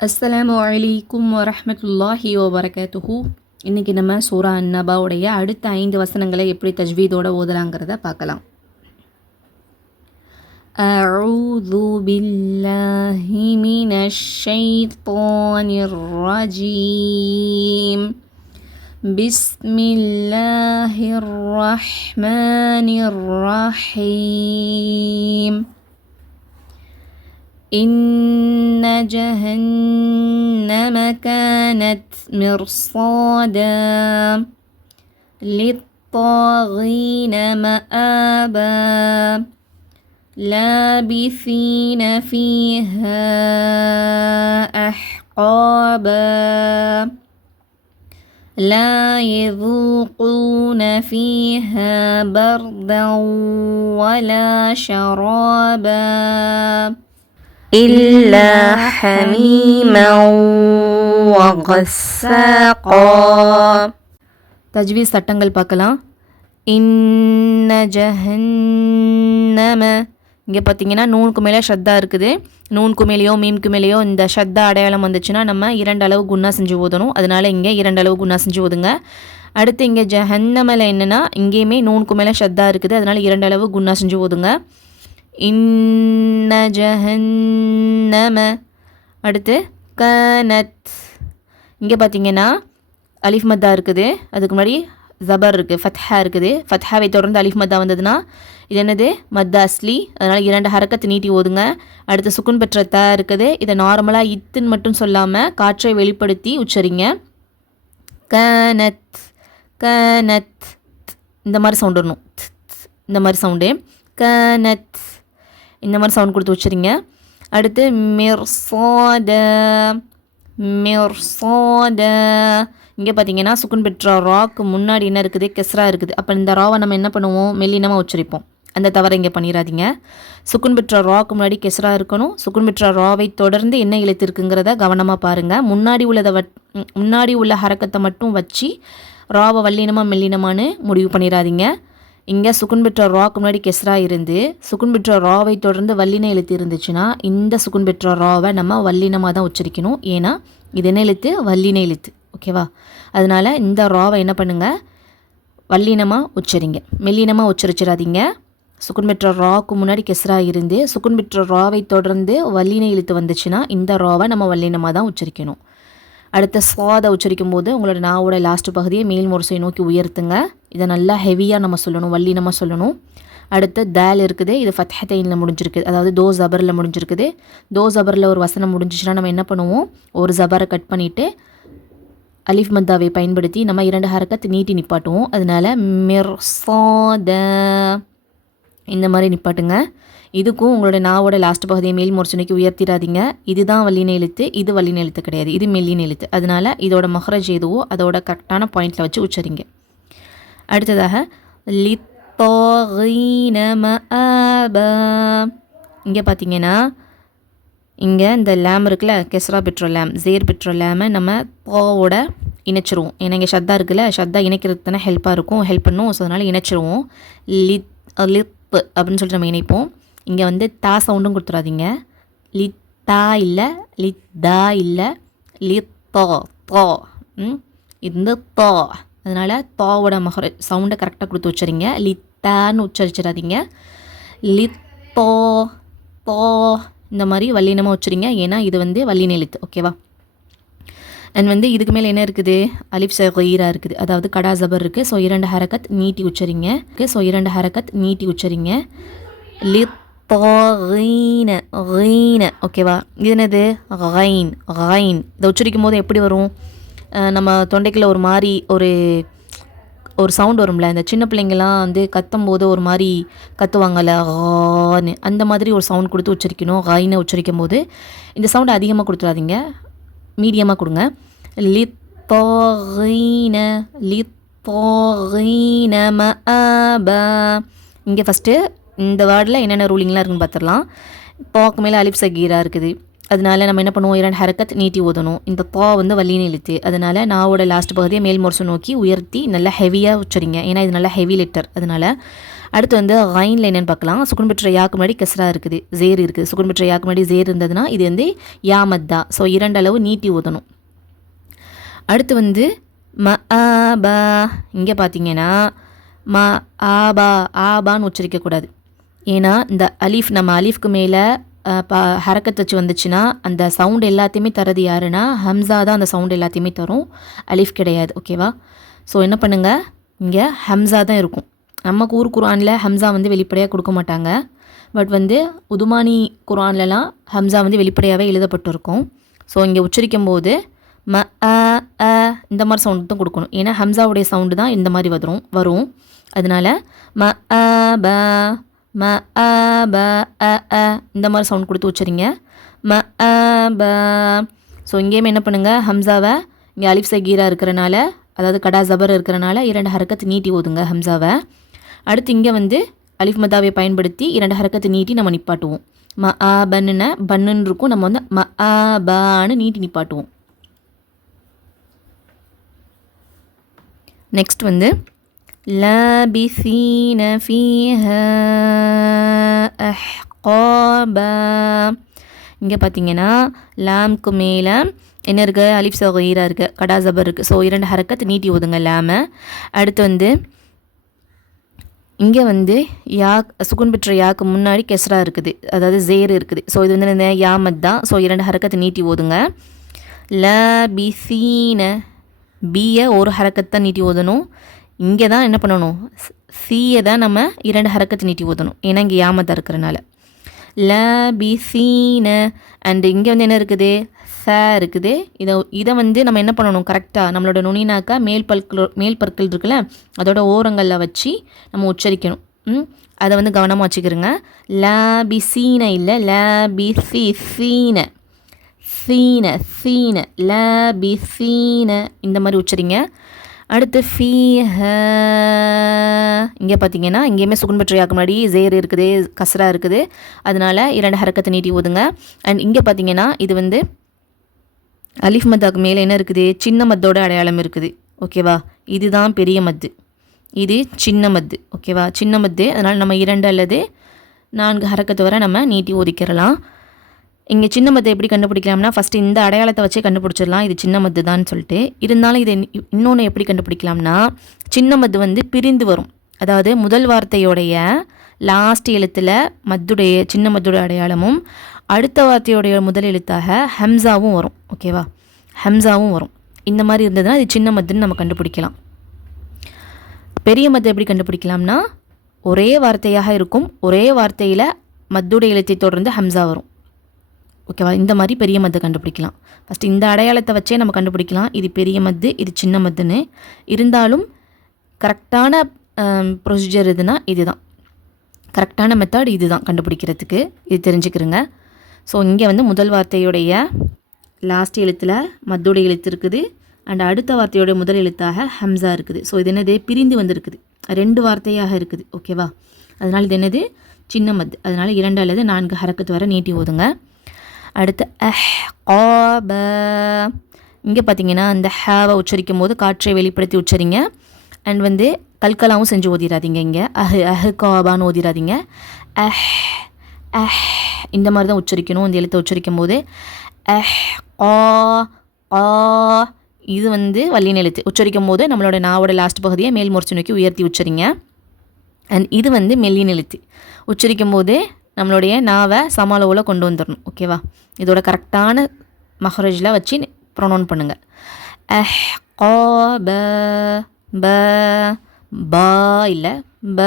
அஸ்ஸலாமு அலைக்கும் வரஹ்மத்துல்லாஹி வபரகாத்துஹு இன்றைக்கி நம்ம சூரா அன்னபாவுடைய அடுத்த ஐந்து வசனங்களை எப்படி தஜ்வீதோட ஓதலாங்கிறத பார்க்கலாம் أعوذ بالله من الشيطان الرجيم بسم الله الرحمن الرحيم إن جهنم كانت مرصادا للطاغين مآبا لابثين فيها أحقابا. لا يذوقون فيها بردا ولا شرابا. إلا حميما وغساقا தஜ்வீஸ் சட்டங்கள் பார்க்கலாம் இன்ன ஜஹன்னம இங்கே பார்த்தீங்கன்னா நூனுக்கு மேலே ஷத்தா இருக்குது நூனுக்கு மேலேயோ மீம்க்கு மேலேயோ இந்த ஷத்தா அடையாளம் வந்துச்சுன்னா நம்ம இரண்டு அளவு குன்னா செஞ்சு ஓதணும் அதனால இங்கே இரண்டு அளவு குன்னா செஞ்சு ஓதுங்க அடுத்து இங்கே ஜஹன்னமல என்னென்னா இங்கேயுமே நூனுக்கு மேலே ஷத்தா இருக்குது அதனால இரண்டு அளவு குன்னா செஞ்சு ஓதுங்க இன்ன ஜஹன்னம. அடுத்து கனத். இங்கே பார்த்தீங்கன்னா அலிஃப் மத்தா இருக்குது. அதுக்கு முன்னாடி ஜபர் இருக்குது ஃபத்ஹா இருக்குது. ஃபத்ஹாவை தொடர்ந்து அலிஃப் மத்தா வந்ததுன்னா இது என்னது? மத்தா அஸ்லி. அதனால் இரண்டு ஹரக்கத்து நீட்டி ஓதுங்க. அடுத்து சுக்குன் பெற்ற த இருக்குது. இதை நார்மலாக இத்துன்னு மட்டும் சொல்லாமல் காற்றை வெளிப்படுத்தி உச்சரிங்க. கனத் கனத். இந்த மாதிரி சவுண்ட் வரணும். இந்த மாதிரி சவுண்டு கனத். இந்த மாதிரி சவுண்ட் கொடுத்து வச்சுருங்க. அடுத்து மிர்சாத மிர்சாத. இங்கே பார்த்தீங்கன்னா சுக்குன் பெற்ற ராக்கு முன்னாடி என்ன இருக்குது? கெஸ்ரா இருக்குது. அப்போ இந்த ராவை நம்ம என்ன பண்ணுவோம்? மெல்லினமாக உச்சரிப்போம். அந்த தவறை இங்கே பண்ணிடாதீங்க சுக்குன் பெற்ற ராக்கு முன்னாடி கெஸ்ரா இருக்கணும். சுக்குன் பெற்ற ராவை தொடர்ந்து என்ன எழுத்து இருக்குங்கிறத கவனமாக பாருங்கள் முன்னாடி உள்ளதை வட் முன்னாடி உள்ள ஹரக்கத்தை மட்டும் வச்சு ராவை வல்லினமாக மெல்லினமானு முடிவு பண்ணிடாதீங்க இங்கே சுக்குன் பெற்ற ராக்கு முன்னாடி கெஸ்ரா இருந்து சுக்குன் பெற்ற ராவை தொடர்ந்து வல்லின எழுத்து இருந்துச்சுன்னா இந்த சுக்குன் பெற்ற ராவை நம்ம வல்லினமாக தான் உச்சரிக்கணும். ஏன்னா இது என்ன எழுத்து வல்லின எழுத்து ஓகேவா அதனால் இந்த ராவை என்ன பண்ணுங்கள் வல்லினமாக உச்சரிங்க. மெல்லினமாக உச்சரிச்சிடாதீங்க. சுக்குன் பெற்ற ராவுக்கு முன்னாடி கெஸ்ரா இருந்து சுக்குன் பெற்ற ராவை தொடர்ந்து வல்லின எழுத்து வந்துச்சுன்னா இந்த ராவை நம்ம வல்லினமாக தான் உச்சரிக்கணும். அடுத்த சுவாதை உச்சரிக்கும் போது உங்களோட நாவோட லாஸ்ட் பகுதியை மேல் முரசை நோக்கி உயர்த்துங்க. இதை நல்லா ஹெவியாக நம்ம சொல்லணும் வல்லினமாக சொல்லணும். அடுத்து தால் இருக்குது இது ஃபத்ஹத்தைனில் முடிஞ்சிருக்குது அதாவது தோ ஜபரில் முடிஞ்சிருக்குது. தோ ஜபரில் ஒரு வசனம் முடிஞ்சிச்சுன்னா நம்ம என்ன பண்ணுவோம்? ஒரு ஜபரை கட் பண்ணிவிட்டு அலிஃப் மந்தாவை பயன்படுத்தி நம்ம இரண்டு ஹரக்கத்து நீட்டி நிப்பாட்டுவோம். அதனால் மிர்சாத. இந்த மாதிரி நிப்பாட்டுங்க. இதுக்கும் உங்களோட நாவோட லாஸ்ட் பகுதியை மேல் முரச்சனைக்கு உயர்த்திடாதீங்க. இதுதான் வல்லின எழுத்து இது வல்லின எழுத்து கிடையாது. இது மெல்லின எழுத்து அதனால் இதோட மொஹரஜ் எதுவோ அதோட கரெக்டான பாயிண்டில் வச்சு உச்சரிங்க. அடுத்ததாக இங்கே பார்த்தீங்கன்னா இங்கே இந்த லேம் இருக்குல்ல கெஸ்ரா பெட்ரோல் லேம் ஜேர் பெட்ரோல் லேமை நம்ம போவோட இணைச்சிருவோம். ஏன்னா இங்கே ஷத்தா இருக்குல்ல ஷத்தா இணைக்கிறது தானே ஹெல்ப்பாக இருக்கும் ஹெல்ப் பண்ணும். ஸோ அதனால் இணைச்சிருவோம். லித் லிப் அப்படின்னு சொல்லிட்டு நம்ம இணைப்போம். இங்கே வந்து தா சவுண்டும் கொடுத்துடாதீங்க லித் தா இல்லை லித் தா இல்லை லித் தோ தோ. ம்? இது தோ. அதனால் தோவோட மகர சவுண்டை கரெக்டாக கொடுத்து வச்சுறீங்க லித்தான்னு உச்சரிச்சிடாதீங்க. லித் தோ தோ. இந்த மாதிரி வல்லினமாக வச்சுருங்க ஏன்னா இது வந்து வல்லின எழுத்து. ஓகேவா அண்ட் வந்து இதுக்கு மேலே என்ன இருக்குது? அலிப் சகீரா இருக்குது. அதாவது கடா ஜபர் இருக்குது ஸோ இரண்டு ஹரக்கத் நீட்டி உச்சரிங்க. ஸோ இரண்டு ஹரக்கத் நீட்டி உச்சரிங்க. லித் ரீன ரீன ஓகேவா இது என்னது? ரைன் ரைன் இதை உச்சரிக்கும் போது எப்படி வரும்? நம்ம தொண்டைக்குள்ள ஒரு மாதிரி ஒரு ஒரு சவுண்ட் வரும்ல? இந்த சின்ன பிள்ளைங்கள்லாம் வந்து கத்தும் போது ஒரு மாதிரி கத்துவாங்கல்ல? ஆன்னு அந்த மாதிரி ஒரு சவுண்ட் கொடுத்து உச்சரிக்கணும். ஹாயினை உச்சரிக்கும் போது. இந்த சவுண்ட் அதிகமாக கொடுத்துடாதீங்க மீடியமாக கொடுங்க. லித்தோகீன லித்தோகீன மஆபா இங்கே ஃபஸ்ட்டு இந்த வேர்டில் என்னென்ன ரூலிங்லாம் இருக்குன்னு பார்த்துடலாம். போக்கு மேலே அலிப் இருக்குது. அதனால நம்ம என்ன பண்ணுவோம்? இரண்டு ஹரக்கத் நீட்டி ஓதணும் இந்த பா வந்து வள்ளின்னு எழுத்து அதனால நாவோட லாஸ்ட் பகுதியை மேல் முரசு நோக்கி உயர்த்தி நல்லா ஹெவியாக உச்சரிங்க. ஏன்னா இது நல்லா ஹெவி லெட்டர் அதனால அடுத்து வந்து ரைனில் என்னென்னு பார்க்கலாம். சுக்குன் பெற்ற யாக்கு முன்னாடி கெஸ்ரா இருக்குது. ஜேர் இருக்குது. சுக்குன் பெற்ற யாக்கு முன்னாடி ஜேர் இருந்ததுன்னா இது வந்து யாமத்தா ஸோ இரண்டு அளவு நீட்டி ஓதணும் அடுத்து வந்து ம ஆ இங்கே பார்த்தீங்கன்னா ம ஆபா ஆபான்னு உச்சரிக்கக்கூடாது ஏன்னா இந்த அலீஃப் நம்ம அலீஃப்க்கு மேலே ஹரக்கத் வச்சு வந்துச்சுன்னா அந்த சவுண்ட் எல்லாத்தையுமே தரது யாருன்னா ஹம்சா தான் அந்த சவுண்ட் எல்லாத்தையுமே தரும். அலீஃப் கிடையாது ஓகேவா ஸோ என்ன பண்ணுங்கள் இங்கே ஹம்சா தான் இருக்கும். நம்ம கூர் குரானில் ஹம்சா வந்து வெளிப்படையாக கொடுக்க மாட்டாங்க. பட் வந்து உதுமானி குரான்லலாம் ஹம்சா வந்து வெளிப்படையாகவே எழுதப்பட்டிருக்கும். ஸோ இங்கே உச்சரிக்கும் போது ம அ இந்த மாதிரி சவுண்டு தான் கொடுக்கணும். ஏன்னா ஹம்சாவுடைய சவுண்டு தான் இந்த மாதிரி வரும் வரும். அதனால ம அ ப ம அ ப அ அ. இந்த மாதிரி சவுண்ட் கொடுத்து உச்சரிங்க. ம அ ப. ஸோ இங்கேயுமே என்ன பண்ணுங்கள் ஹம்சாவை இங்கே அலிஃப் சகீரா இருக்கிறனால அதாவது கடா ஜபர் இருக்கிறனால இரண்டு ஹரக்கத்து நீட்டி ஓதுங்க ஹம்சாவை. அடுத்து இங்கே வந்து அலிஃப் மதாவை பயன்படுத்தி இரண்டு ஹரக்கத்தை நீட்டி நம்ம நிப்பாட்டுவோம். ம ஆ பன்னுன பன்னுன்னு இருக்கும். நம்ம வந்து ம ஆ பான்னு நீட்டி நிப்பாட்டுவோம். நெக்ஸ்ட் வந்து لابثين فيها أحقابا. இங்கே பார்த்தீங்கன்னா லேம்க்கு மேலே என்ன இருக்குது அலிப் சகீரா இருக்குது கடாசபர் இருக்குது ஸோ இரண்டு ஹரக்கத்தை நீட்டி ஓதுங்க லேமை. அடுத்து வந்து இங்கே வந்து யா சுகுன் பெற்ற யாக்கு முன்னாடி கெஸ்ரா இருக்குது. அதாவது ஜேர் இருக்குது. ஸோ இது வந்து இந்த யாமத் தான். ஸோ இரண்டு ஹரக்கத்தை நீட்டி ஓதுங்க ல பி சீன பியை ஒரு ஹரக்கத்தை நீட்டி ஓதணும் இங்கே தான் என்ன பண்ணணும்? சியை தான் நம்ம இரண்டு ஹரக்கத்தை நீட்டி ஊற்றணும் ஏன்னா இங்கே யாமத்தான் இருக்கிறனால. ல பி சீன அண்ட் இங்கே வந்து என்ன இருக்குது? ச இருக்குது. இதை இதை வந்து நம்ம என்ன பண்ணணும்? கரெக்டாக நம்மளோட நுனினாக்கா மேல் பற்கள் மேல் பற்கள் இருக்குல்ல அதோட ஓரங்களில் வச்சு நம்ம உச்சரிக்கணும். அதை வந்து கவனமாக வச்சுக்கிறோங்க. ல பி சீன இல்லை. ல பி சி சீன சீன சீன ல பி சீன இந்த மாதிரி உச்சரிங்க. அடுத்து ஃபீ இங்கே பார்த்தீங்கன்னா இங்கேயுமே சுகுன் பற்றியாக்கு முன்னாடி ஜேர் இருக்குது கசரா இருக்குது. அதனால் இரண்டு ஹரக்கத்தை நீட்டி ஓதுங்க. அண்ட் இங்கே பார்த்தீங்கன்னா இது வந்து அலிஃப் மத்தாக்கு மேலே என்ன இருக்குது? சின்ன மத்தோட அடையாளம் இருக்குது. ஓகேவா? இதுதான் பெரிய மத்து. இது சின்ன மத்து. ஓகேவா? சின்ன மத்து. அதனால் நம்ம இரண்டு அல்லது நான்கு ஹரக்கத்தை வரை நம்ம நீட்டி ஒதுக்கிறலாம் இங்கே சின்ன மத்து எப்படி கண்டுபிடிக்கலாம்னா ஃபஸ்ட்டு இந்த அடையாளத்தை வச்சே கண்டுபிடிச்சிடலாம். இது சின்ன மத்து தான் சொல்லிட்டு. இருந்தாலும் இதை இன்னொன்று எப்படி கண்டுபிடிக்கலாம்னா சின்ன மத்து வந்து பிரிந்து வரும். அதாவது முதல் வார்த்தையோடைய லாஸ்ட் எழுத்தில் மத்துடைய சின்ன மத்துடைய அடையாளமும் அடுத்த வார்த்தையோடைய முதல் எழுத்தாக ஹம்சாவும் வரும். ஓகேவா ஹம்சாவும் வரும். இந்த மாதிரி இருந்ததுன்னா இது சின்ன மத்துன்னு நம்ம கண்டுபிடிக்கலாம். பெரிய மத்து எப்படி கண்டுபிடிக்கலாம்னா ஒரே வார்த்தையாக இருக்கும். ஒரே வார்த்தையில் மத்துடைய எழுத்தை தொடர்ந்து ஹம்சா வரும். ஓகேவா? இந்த மாதிரி பெரிய மத்து கண்டுபிடிக்கலாம். ஃபஸ்ட்டு இந்த அடையாளத்தை வச்சே நம்ம கண்டுபிடிக்கலாம். இது பெரிய மத்து இது சின்ன மத்துன்னு. இருந்தாலும் கரெக்டான ப்ரொசீஜர் எதுனா இதுதான். கரெக்டான மெத்தட் இது தான் கண்டுபிடிக்கிறதுக்கு. இது தெரிஞ்சுக்கிறோங்க. ஸோ இங்கே வந்து முதல் வார்த்தையுடைய லாஸ்ட் எழுத்தில் மத்தோடைய எழுத்து இருக்குது. அண்ட் அடுத்த வார்த்தையோட முதல் எழுத்தாக ஹம்சா இருக்குது. ஸோ இது என்னது? பிரிந்து வந்திருக்குது. ரெண்டு வார்த்தையாக இருக்குது. ஓகேவா? அதனால் இது என்னது? சின்ன மத் அதனால் இரண்டு அல்லது நான்கு ஹரக்கத்து வர நீட்டி ஓதுங்க. அடுத்து அஹ் ஆப இங்கே பார்த்தீங்கன்னா அந்த ஹேவை உச்சரிக்கும் போது காற்றை வெளிப்படுத்தி உச்சரிங்க. அண்ட் வந்து கல்கலாவும் செஞ்சு ஓதிடாதீங்க இங்கே. அஹு அஹு காபான்னு ஓதிடாதீங்க அஹ் அஹ் இந்த மாதிரி தான் உச்சரிக்கணும். இந்த எழுத்தை உச்சரிக்கும் போது அஹ் ஆ ஆ இது வந்து வல்லின எழுத்து. உச்சரிக்கும் போது நம்மளோட நாவோட லாஸ்ட் பகுதியை மேல் முறைச்சு நோக்கி உயர்த்தி உச்சரிங்க. அண்ட் இது வந்து மெல்லின எழுத்து. உச்சரிக்கும் போது நம்மளுடைய நாவை சமாளவில் கொண்டு வந்துடணும் ஓகேவா இதோட கரெக்டான மஹரஜில் வச்சு ப்ரொனவுன் பண்ணுங்கள் அஹ் ஆ ப ப பா இல்லை ப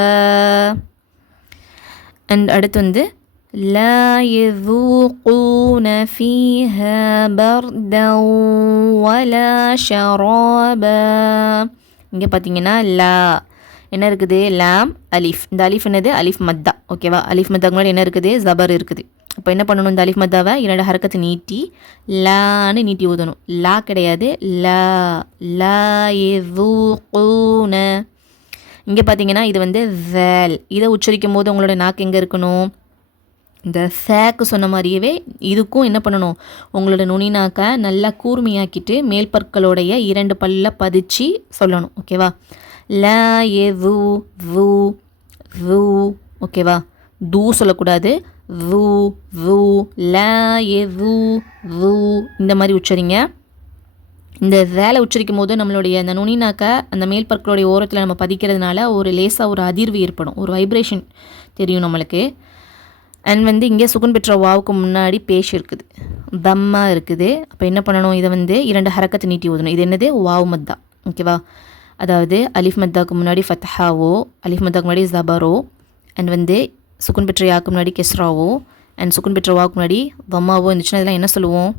அண்ட் அடுத்து வந்து لا يذوقون فيها بردا ولا شرابا இங்கே பார்த்தீங்கன்னா லா என்ன இருக்குது? லாம் அலிஃப். இந்த அலிஃப் என்னது? அலிஃப் மத்தா. ஓகேவா அலிஃப் மத்தாக்கு முன்னாடி என்ன இருக்குது? ஜபர் இருக்குது. அப்போ என்ன பண்ணணும்? இந்த அலிஃப் மத்தாவை என்னோட ஹரக்கத்தை நீட்டி லான்னு நீட்டி ஊதணும். லா கிடையாது. லா லா எதூன இங்கே பார்த்தீங்கன்னா இது வந்து வேல். இதை உச்சரிக்கும் போது உங்களோட நாக்கு எங்கே இருக்கணும்? இந்த சேக்கு சொன்ன மாதிரியவே இதுக்கும் என்ன பண்ணணும்? உங்களோட நுனினாக்க நல்லா கூர்மையாக்கிட்டு மேல்பற்களுடைய இரண்டு பல்ல பதிச்சு சொல்லணும். ஓகேவா ல ஏ வு வு வு ஓகேவா? தூ சொல்லக்கூடாது. வு வு ல ஏ வு வு இந்த மாதிரி உச்சரிங்க. இந்த வேலை உச்சரிக்கும் போது நம்மளுடைய அந்த நுனினாக்க அந்த மேல்பற்களுடைய ஓரத்தில் நம்ம பதிக்கிறதுனால ஒரு லேசாக ஒரு அதிர்வு ஏற்படும். ஒரு வைப்ரேஷன் தெரியும் நம்மளுக்கு. அண்ட் வந்து இங்கே சுகுன் பெற்ற வாவுக்கு முன்னாடி பேஷ் இருக்குது. தம்மா இருக்குது. அப்போ என்ன பண்ணணும்? இதை வந்து இரண்டு ஹரக்கத்தை நீட்டி ஊதணும். இது என்னது? வாவு மத்தா. ஓகேவா? அதாவது அலிஃப் மத்தாக்கு முன்னாடி ஃபத்ஹாவோ அலிஃப் மத்தாக்கு முன்னாடி ஜபரோ அண்ட் வந்து சுகுன் பெற்ற யாக்கு முன்னாடி கெஸ்ராவோ அண்ட் சுகுன் பெற்ற வாக்கு முன்னாடி தம்மாவோ இருந்துச்சுன்னா இதெல்லாம் என்ன சொல்லுவோம்?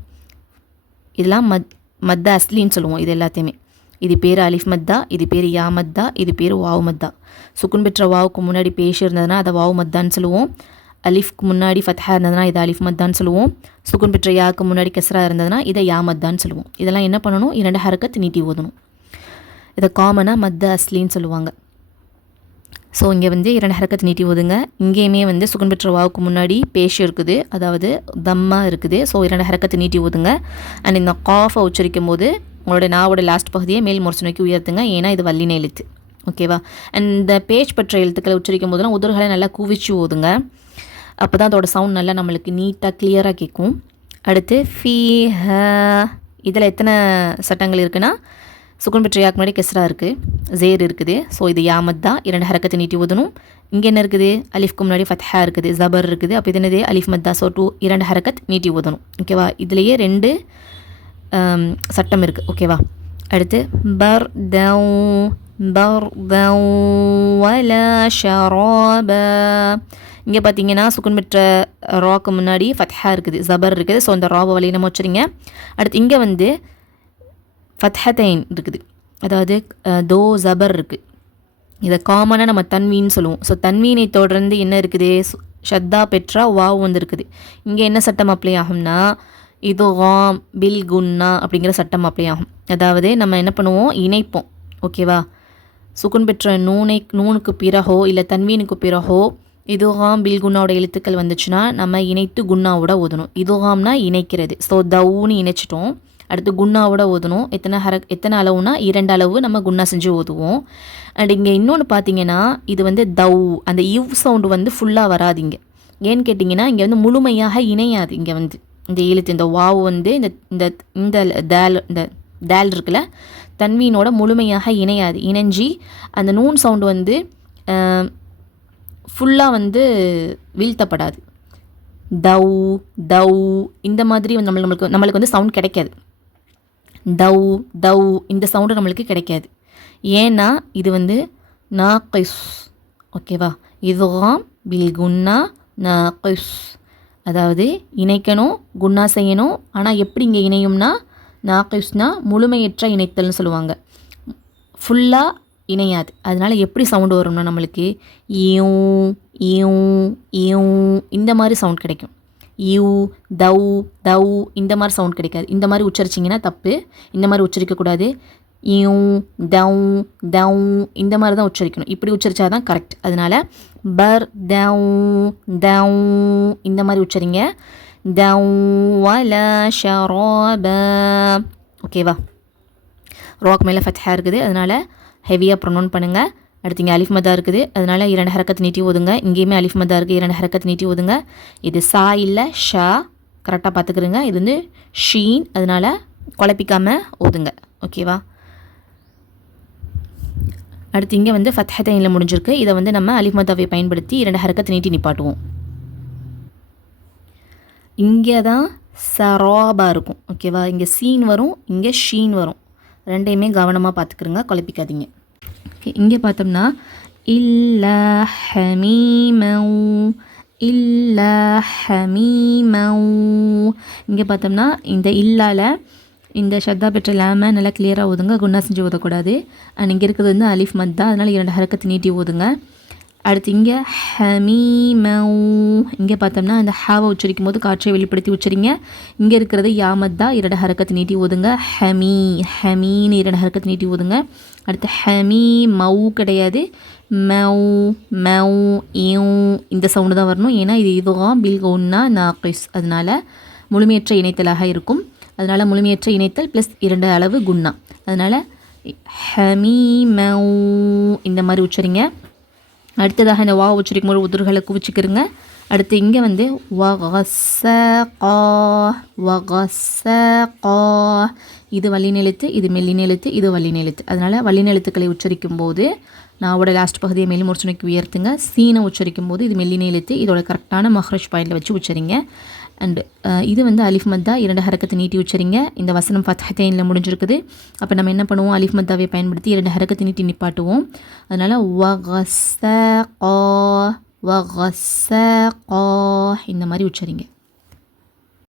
இதெல்லாம் மத் மத்தா அஸ்லின்னு சொல்லுவோம் இது எல்லாத்தையுமே. இது பேர் அலிஃப் மத்தா இது பேர் யா மத்தா இது பேர் வாவ் மத்தா. சுக்குன் பெற்ற வாவுக்கு முன்னாடி பேஷ் இருந்ததுன்னா அதை வாவ் மத்தான்னு சொல்லுவோம். அலிஃப்க்கு முன்னாடி ஃபத்ஹா இருந்ததுன்னா இதை அலிஃப் மத்தான்னு சொல்லுவோம். சுக்குன் பெற்ற யாவுக்கு முன்னாடி கெஸ்ரா இருந்ததுன்னா இதை யா மத்தான்னு சொல்லுவோம். இதெல்லாம் என்ன பண்ணணும்? இரண்டு ஹரக்கத் நீட்டி ஓதணும். இதை காமனாக மத்த அஸ்லின்னு சொல்லுவாங்க. ஸோ இங்கே வந்து இரண்டு ஹரக்கத் நீட்டி ஓதுங்க இங்கேயுமே வந்து சுகன் பெற்ற வாவுக்கு முன்னாடி பேஷ் இருக்குது. அதாவது தம்மா இருக்குது. ஸோ இரண்டு ஹரக்கத்தை நீட்டி ஓதுங்க அண்ட் இந்த காஃபை உச்சரிக்கும் போது உங்களோட நாவோட லாஸ்ட் பகுதியை மேல் முரசு நோக்கி உயர்த்துங்க. ஏன்னா இது வல்லின எழுத்து. ஓகேவா அண்ட் இந்த பேஜ் பெற்ற எழுத்துக்களை உச்சரிக்கும் போதுலாம் உதறுகளை நல்லா குவிச்சு ஓதுங்க அப்போ தான் அதோட சவுண்ட் நல்லா நம்மளுக்கு நீட்டாக கிளியராக கேட்கும். அடுத்து ஃபீ ஹ இதில் எத்தனை சட்டங்கள் இருக்குன்னா சுக்குன் பெற்ற முன்னாடி கெஸ்ரா இருக்குது ஜேர் இருக்குது. ஸோ இது யாமத் தான். இரண்டு ஹரக்கத்தை நீட்டி ஊதணும். இங்கே என்ன இருக்குது? அலிஃப்க்கு முன்னாடி ஃபத்ஹா இருக்குது. ஜபர் இருக்குது. அப்போ இது என்னது? அலிஃப் மத்தா ஸோ டூ இரண்டு ஹரக்கத் நீட்டி ஊதணும். ஓகேவா இதுலேயே ரெண்டு சட்டம் இருக்குது ஓகேவா அடுத்து பர் தௌ பர் தௌ வல ஷராப. இங்கே பார்த்தீங்கன்னா சுக்குன் பெற்ற ராக்கு முன்னாடி ஃபத்ஹா இருக்குது. ஜபர் இருக்குது. ஸோ அந்த ராவை வழியை நம்ம வச்சுருங்க. அடுத்து இங்கே வந்து ஃபத்ஹதைன் இருக்குது. அதாவது தோ ஜபர் இருக்குது இதை காமனாக நம்ம தன்வீன் சொல்லுவோம். ஸோ தன்வீனை தொடர்ந்து என்ன இருக்குது? ஷத்தா பெற்றா வாவ் வந்திருக்குது இங்கே என்ன சட்டம் அப்ளை ஆகும்னா இது வாம் பில் குன்னா அப்படிங்கிற சட்டம் அப்ளை ஆகும். அதாவது நம்ம என்ன பண்ணுவோம்? இணைப்போம். ஓகேவா சுகுன் பெற்ற நூனை நூனுக்கு பிறகோ இல்லை தன்வீனுக்கு பிறகோ இதுகாம் பில் குன்னாவோட எழுத்துக்கள் வந்துச்சுன்னா நம்ம இணைத்து குன்னாவோட ஓதணும். இதுகாம்னா இணைக்கிறது. ஸோ தவுன்னு இணைச்சிட்டோம். அடுத்து குண்ணாவோட ஓதணும் எத்தனை ஹர எத்தனை அளவுனா இரண்டு அளவு நம்ம குண்ணா செஞ்சு ஓதுவோம் அண்ட் இங்கே இன்னொன்று பார்த்தீங்கன்னா இது வந்து தவ் அந்த இவ் சவுண்டு வந்து ஃபுல்லாக வராதிங்க ஏன்னு கேட்டிங்கன்னா இங்கே வந்து முழுமையாக இணையாது இங்கே வந்து. இந்த எழுத்து இந்த வாவு வந்து இந்த இந்த இந்த தேல் இந்த தேல் இருக்குல்ல தன்வீனோட முழுமையாக இணையாது. இணைஞ்சி அந்த நூன் சவுண்டு வந்து ஃபுல்லாக வந்து வீழ்த்தப்படாது. தவ் தவ் இந்த மாதிரி வந்து நம்மளுக்கு நம்மளுக்கு நம்மளுக்கு வந்து சவுண்ட் கிடைக்காது. டவ் டவ் இந்த சவுண்டு நம்மளுக்கு கிடைக்காது. ஏன்னா இது வந்து நாக்கிஸ். ஓகேவா? இதுவாம் பில் குன்னா நாக்கிஸ். அதாவது இணைக்கணும் குன்னா செய்யணும். ஆனால் எப்படி இங்கே இணையும்னா நாக்கிஸ்னா முழுமையற்ற இணைத்தல்னு சொல்லுவாங்க. ஃபுல்லாக இணையாது. அதனால் எப்படி சவுண்டு வரும்னா நம்மளுக்கு ஈயூ ஈயூ ஈயூ இந்த மாதிரி சவுண்ட் கிடைக்கும். யூ தவ் தவ் இந்த மாதிரி சவுண்ட் கிடைக்காது. இந்த மாதிரி உச்சரிச்சிங்கன்னா தப்பு. இந்த மாதிரி உச்சரிக்கக்கூடாது யூ தவ் தவ் இந்த மாதிரி தான் உச்சரிக்கணும். இப்படி உச்சரிச்சா தான் கரெக்ட் அதனால் பர் தவ் தவ் இந்த மாதிரி உச்சரிங்க. தவ் வல ஷரோப. ஓகேவா ராக் மேலே ஃபத்ஹா இருக்குது. அதனால் ஹெவியாக ப்ரொனவுன் பண்ணுங்கள் அடுத்து இங்கே அலிஃப் மதா இருக்குது. அதனால் இரண்டு ஹரக்கத்து நீட்டி ஓதுங்க இங்கேயுமே அலிஃப் மதா இருக்குது இரண்டு ஹரக்கத்து நீட்டி ஓதுங்க இது சா இல்லை ஷா. கரெக்டாக பார்த்துக்கிறங்க இது வந்து ஷீன். அதனால் குழப்பிக்காமல் ஓதுங்க ஓகேவா அடுத்து இங்கே வந்து ஃபத்ஹத்தைனில் முடிஞ்சிருக்கு. இதை வந்து நம்ம அலிஃப் மதாவை பயன்படுத்தி இரண்டு ஹரக்கத்து நீட்டி நிப்பாட்டுவோம். இங்கே தான் சரோபா இருக்கும். ஓகேவா இங்கே சீன் வரும் இங்கே ஷீன் வரும். ரெண்டையுமே கவனமாக பார்த்துக்கிறங்க குழப்பிக்காதீங்க. ஓகே இங்கே பார்த்தோம்னா இல்லா ஹமீமௌ இல்லா ஹமீமௌ. இங்கே பார்த்தோம்னா இந்த இல்லால இந்த ஷர்தா பெற்ற லேமை நல்லா கிளியராக ஓதுங்க குன்னா செஞ்சு ஓதக்கூடாது அண்ட் இங்கே இருக்கிறது வந்து அலிஃப் மத்தா அதனால் இரண்டு ஹரக்கத்தை நீட்டி ஓதுங்க அடுத்து இங்கே ஹமீமௌ. இங்கே பார்த்தோம்னா அந்த ஹாவை உச்சரிக்கும் போது காற்றை வெளிப்படுத்தி உச்சரிங்க. இங்கே இருக்கிறது யாமத்தா இரண்டு ஹரக்கத்தை நீட்டி ஓதுங்க. ஹமீ ஹமீன்னு இரண்டு ஹரக்கத்தை நீட்டி ஓதுங்க. அடுத்து ஹமீ மௌ கிடையாது. மெவ் மெவ் இயூ. இந்த சவுண்டு தான் வரணும். ஏன்னா இது இதுவாக பில் ஒன்னா நாக்கிஸ். அதனால் முழுமையற்ற இணைத்தலாக இருக்கும். அதனால் முழுமையற்ற இணைத்தல் ப்ளஸ் இரண்டு அளவு குன்னா. அதனால் ஹமீமௌ. இந்த மாதிரி உச்சரிங்க. அடுத்ததாக இந்த வா உச்சரிக்கும் போது உதிர்களை குவிச்சிக்கிறங்க அடுத்து இங்கே வந்து வகச வகச இது வள்ளினெழுத்து இது மெல்லினெழுத்து இது வள்ளினெழுத்து அதனால் வள்ளினெழுத்துக்களை உச்சரிக்கும் போது நாவோட லாஸ்ட் பகுதியை மெல்லி முரசுனைக்கு உயர்த்துங்க. சீனை உச்சரிக்கும் போது இது மெல்லின எழுத்து இதோட கரெக்டான மஹ்ரஷ் பாயிண்டில் வச்சு உச்சரிங்க. அண்டு uh, இது வந்து அலிஃப் மத்தா இரண்டு ஹரக்கத்தை நீட்டி உச்சரிங்க. இந்த வசனம் ஃபத்ஹத்தைனில் முடிஞ்சிருக்குது. அப்போ நம்ம என்ன பண்ணுவோம்? அலிஃப் மத்தாவை பயன்படுத்தி இரண்டு ஹரக்கத்தை நீட்டி நிப்பாட்டுவோம். அதனால் வகச கா வகச கா இந்த மாதிரி உச்சரிங்க.